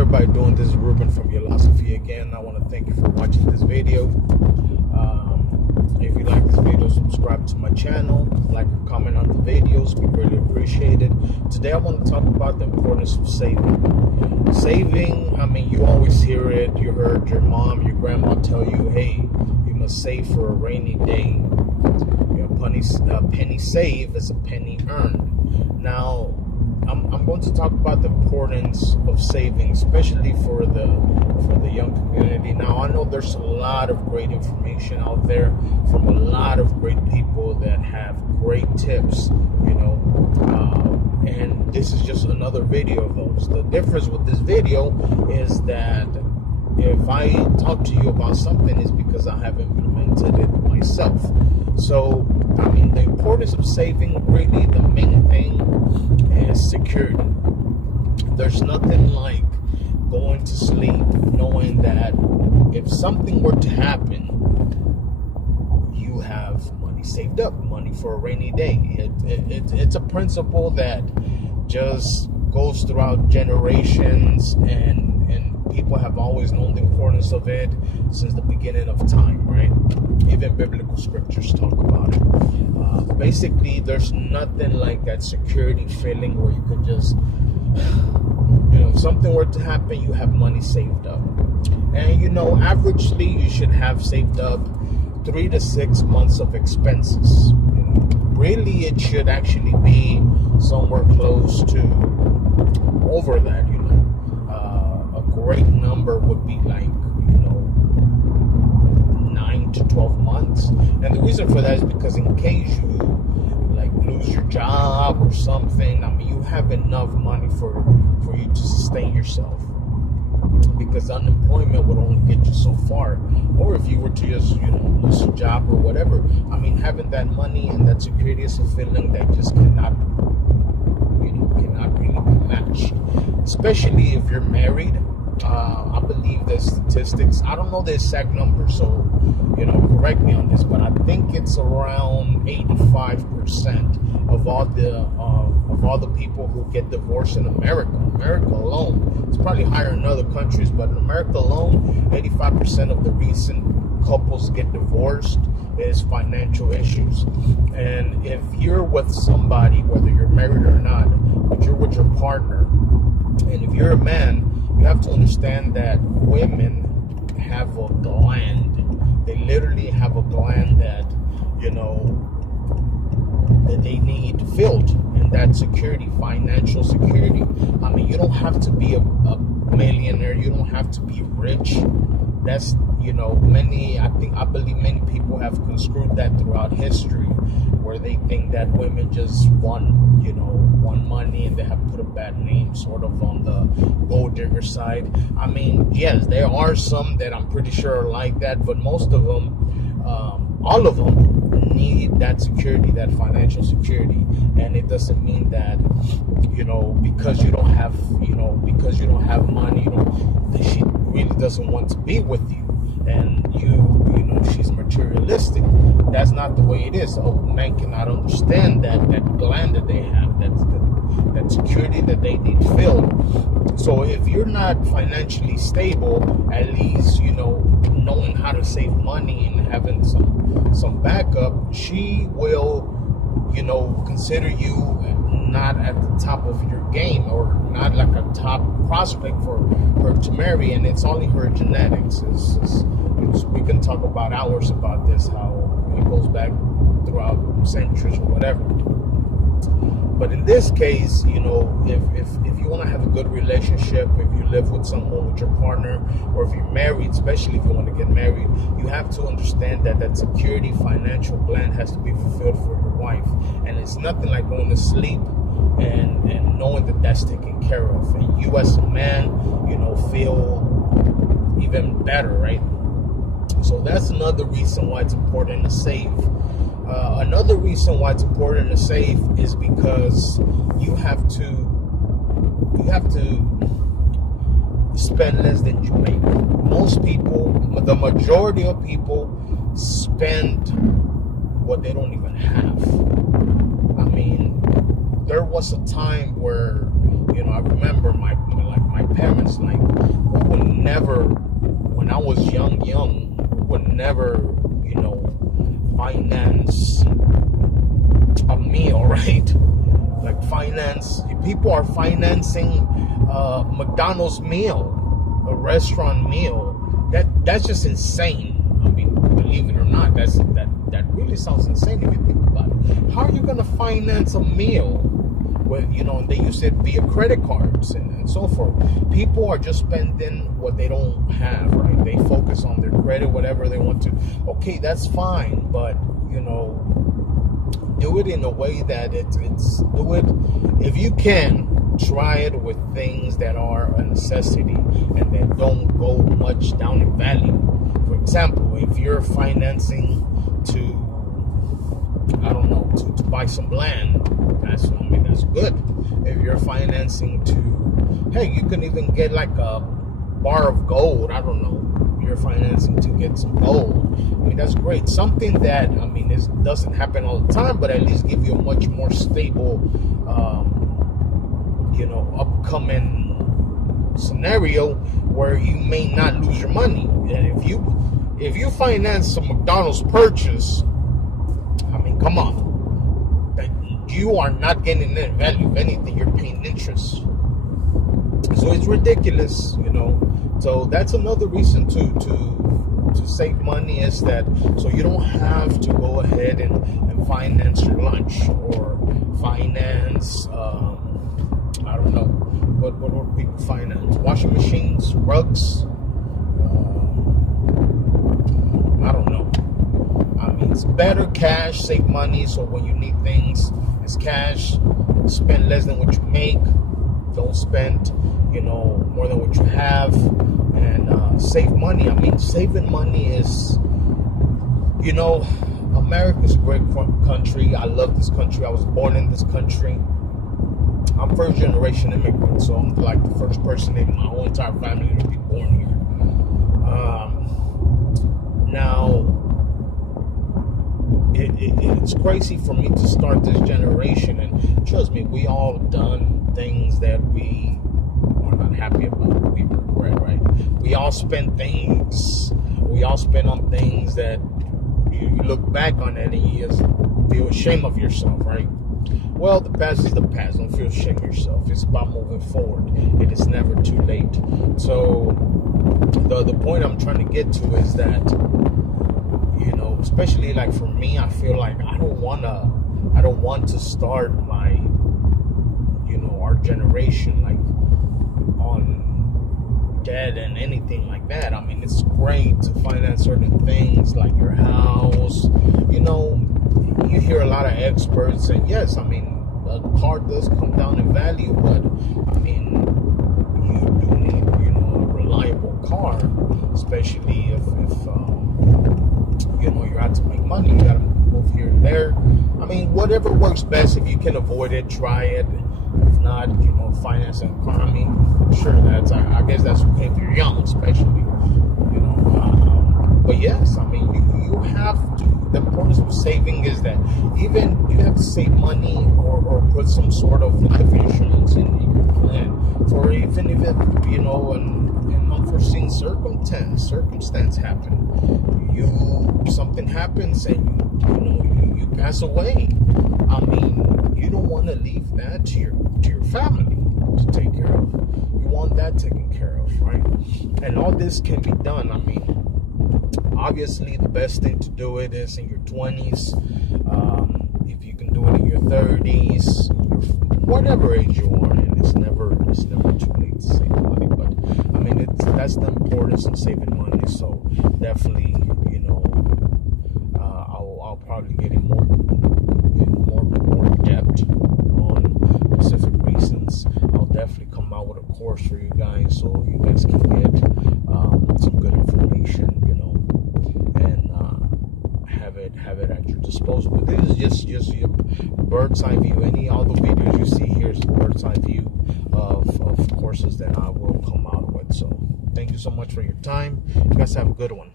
everybody doing? This is Ruben from Philosophy again. I want to thank you for watching this video. If you like this video, subscribe to my channel, like and comment on the videos. We really appreciate it. Today I want to talk about the importance of saving. Saving, I mean, you always hear it. You heard your mom, your grandma tell you, hey, you must save for a rainy day. A penny saved is a penny earned. Now, I'm going to talk about the importance of saving, especially for the young community. Now, I know there's a lot of great information out there from a lot of great people that have great tips, and this is just another video of those. The difference with this video is that if I talk to you about something, it's because I have implemented it myself. So, I mean, the importance of saving, really the main thing is security. There's nothing like going to sleep knowing that if something were to happen, you have money saved up, money for a rainy day. It's a principle that just goes throughout generations, and people have always known the importance of it since the beginning of time, right? Even biblical scriptures talk about it. Basically, there's nothing like that security feeling where you could just, if something were to happen, you have money saved up. And, averagely, you should have saved up 3 to 6 months of expenses. Really, it should actually be somewhere close to over that, A great number would be like, 9 to 12 months. And the reason for that is because in case you lose your job or something, I mean, you have enough money for you to sustain yourself, because unemployment would only get you so far. Or if you were to just lose your job or whatever, I mean, having that money and that security is a feeling that just cannot really be matched, especially if you're married. I believe the statistics, I don't know the exact number, so correct me on this, but I think it's around 85% of all the people who get divorced in America alone. It's probably higher in other countries, but in America alone, 85% of the reason couples get divorced is financial issues. And if you're with somebody, whether you're married or not, but you're with your partner, and if you're a man, you have to understand that women have a gland. They literally have a gland that, that they need filled. And that security, financial security. I mean, you don't have to be a millionaire. You don't have to be rich. That's, I believe many people have construed that throughout history, where they think that women just want money, and they have put a bad name sort of on the gold digger side. I mean, yes, there are some that I'm pretty sure are like that, but most of them, all of them need that security, that financial security. And it doesn't mean that, because you don't have money, she really doesn't want to be with you, and she's materialistic. That's not the way it is. A man cannot understand that gland that they have, that security that they need filled. So if you're not financially stable, at least knowing how to save money and having some backup, she will consider you not at the top of your game, or not like a top prospect for her to marry. And it's only her genetics. We can talk about hours about this, how it goes back throughout centuries or whatever. But in this case, if you want to have a good relationship, if you live with someone, with your partner, or if you're married, especially if you want to get married, you have to understand that security, financial gland has to be fulfilled for your wife. And it's nothing like going to sleep and knowing that that's taken care of. And you as a man, feel even better, right? So that's another reason why it's important to save. Another reason why it's important to save is because you have to spend less than you make. Most people, the majority of people, spend what they don't even have. I mean, there was a time where, I remember my parents, never, when I was young, would never, finance a meal, right? Like people are financing a McDonald's meal, a restaurant meal. That's just insane. I mean, believe it or not, that really sounds insane if you think about it. How are you gonna finance a meal with, they use it via credit cards and so forth? People are just spending what they don't have, right? They focus on their credit, whatever they want to. Okay, that's fine, but do it in a way that do it, if you can, try it with things that are a necessity and that don't go much down in value. For example, if you're financing to buy some land, that's good. If you're financing to, hey, you can even get like a bar of gold. I don't know. You're financing to get some gold. I mean, that's great. Something that, this doesn't happen all the time, but at least give you a much more stable, upcoming scenario where you may not lose your money. And if you finance a McDonald's purchase, come on. You are not getting any value. If anything, you're paying interest. So it's ridiculous, So that's another reason to save money, is that so you don't have to go ahead and finance your lunch or finance, I don't know, what do people finance? Washing machines, rugs, I don't know. It's better cash, save money, so when you need things, it's cash. Spend less than what you make. Don't spend, more than what you have, and save money. Saving money is, America's a great country. I love this country. I was born in this country. I'm first generation immigrant, so I'm like the first person in my whole entire family to be born here. Now, it's crazy for me to start this generation, and trust me, we all done things that we are not happy about, we regret, right? We all spend on things that you look back on it and you just feel ashamed of yourself, right? Well, the past is the past. Don't feel ashamed of yourself. It's about moving forward. It is never too late. So the point I'm trying to get to is that, especially like for me, I feel like I don't want to start my, our generation like on debt and anything like that. It's great to finance certain things like your house. You hear a lot of experts, and yes, a car does come down in value, but you do need, a reliable car, especially if you have to make money. You got to move here and there. Whatever works best. If you can avoid it, try it. If not, financing a car. Sure, I guess that's okay if you're young, especially. But yes, you have to. The importance of saving is that even you have to save money or put some sort of life insurance in your plan for even if an unforeseen circumstance happen. Something happens and you pass away. You don't want to leave that to your family to take care of. You want that taken care of, right? And all this can be done. Obviously, the best thing to do it is in your 20s. If you can do it in your 30s, whatever age you are in, it's never too late to save money. But that's the importance of saving money. So definitely, I'll probably get in more depth on specific reasons. I'll definitely come out with a course for you guys, so you guys can get some good information, and have it at your disposal. But this is just your bird's eye view. Any other videos you see here is a bird's eye view of courses that I will come out with. So thank you so much for your time. You guys have a good one.